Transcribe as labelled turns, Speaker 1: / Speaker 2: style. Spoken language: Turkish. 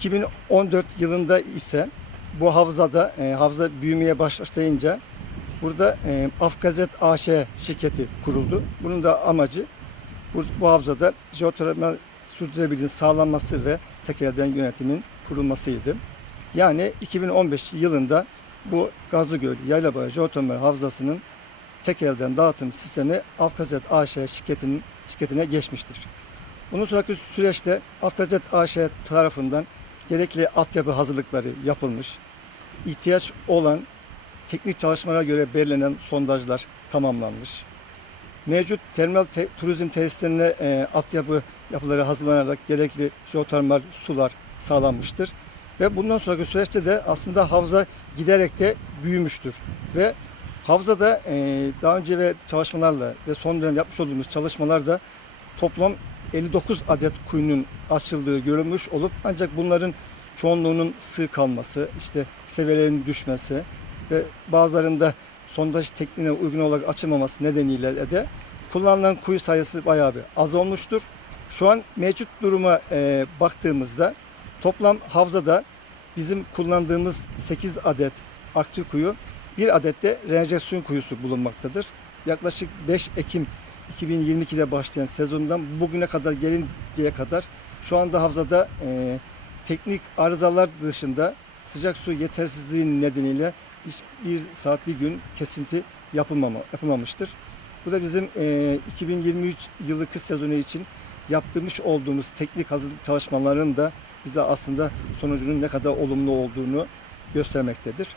Speaker 1: 2014 yılında ise bu havzada e, havza büyümeye başlayınca burada e, Afgazet AŞ şirketi kuruldu. Bunun da amacı bu, bu havzada jeotermal sürdürülebilirliğin sağlanması ve tek elden yönetimin kurulmasıydı. Yani 2015 yılında bu Gazlıgöl Yaylabağ Jeotermal Havzası'nın tek elden dağıtım sistemi Afgazet AŞ şirketinin şirketine geçmiştir. Bunun sonraki süreçte Afgazet AŞ tarafından gerekli altyapı hazırlıkları yapılmış. ihtiyaç olan teknik çalışmalara göre belirlenen sondajlar tamamlanmış. Mevcut termal te- turizm tesislerine e, altyapı yapıları hazırlanarak gerekli jeotermal sular sağlanmıştır. Ve bundan sonraki süreçte de aslında havza giderek de büyümüştür. Ve havzada e, daha önce ve çalışmalarla ve son dönem yapmış olduğumuz çalışmalarda toplam 59 adet kuyunun açıldığı görülmüş olup ancak bunların çoğunluğunun sığ kalması, işte seviyelerinin düşmesi ve bazılarında sondaj tekniğine uygun olarak açılmaması nedeniyle de kullanılan kuyu sayısı bayağı bir az olmuştur. Şu an mevcut duruma e, baktığımızda toplam havzada bizim kullandığımız 8 adet aktif kuyu, bir adet de renjeksiyon kuyusu bulunmaktadır. Yaklaşık 5 Ekim 2022'de başlayan sezondan bugüne kadar gelinceye kadar şu anda havzada e, teknik arızalar dışında sıcak su yetersizliği nedeniyle bir saat bir gün kesinti yapılmama, yapılmamıştır. Bu da bizim e, 2023 yılı kış sezonu için yaptırmış olduğumuz teknik hazırlık çalışmalarının da bize aslında sonucunun ne kadar olumlu olduğunu göstermektedir.